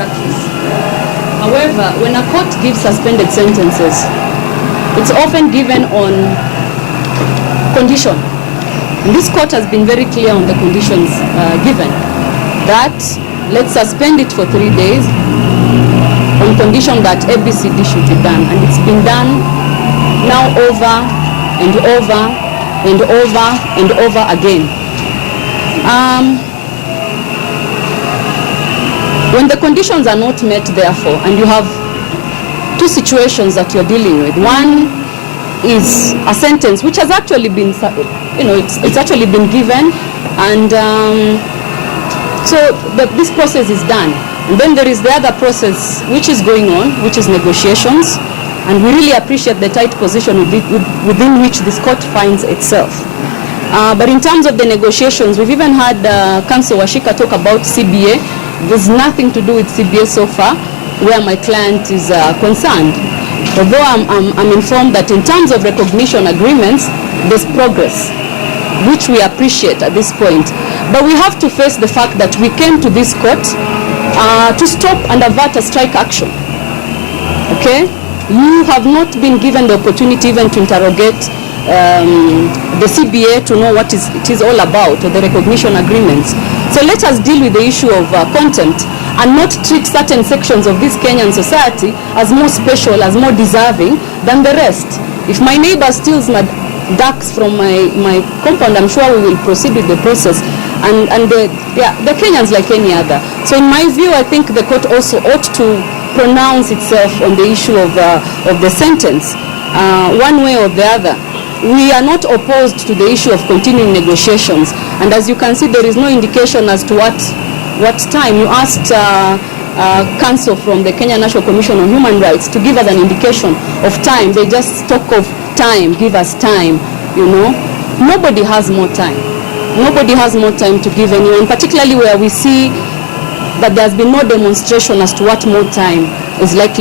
practice. However, when a court gives suspended sentences, it's often given on condition. And this court has been very clear on the conditions given. That let's suspend it for 3 days on condition that ABCD should be done. And it's been done now over and over and over and over again. When the conditions are not met, therefore, and you have two situations that you're dealing with. One is a sentence which has actually been, it's actually been given, and so this process is done. And then there is the other process which is going on, which is negotiations, and we really appreciate the tight position within which this court finds itself. But in terms of the negotiations, we've even had Counsel Washika talk about CBA. There's nothing to do with CBA so far where my client is concerned. Although I'm informed that in terms of recognition agreements, there's progress, which we appreciate at this point. But we have to face the fact that we came to this court to stop and avert a strike action. Okay? You have not been given the opportunity even to interrogate the CBA to know what it is all about, or the recognition agreements. So let us deal with the issue of content and not treat certain sections of this Kenyan society as more special, as more deserving than the rest. If my neighbor steals my ducks from my compound, I'm sure we will proceed with the process. And the Kenyans like any other. So in my view, I think the court also ought to pronounce itself on the issue of the sentence, one way or the other. We are not opposed to the issue of continuing negotiations, and as you can see, there is no indication as to what time. You asked counsel from the Kenya National Commission on Human Rights to give us an indication of time. They just talk of time, give us time, Nobody has more time. Nobody has more time to give anyone, particularly where we see that there has been no demonstration as to what more time is likely.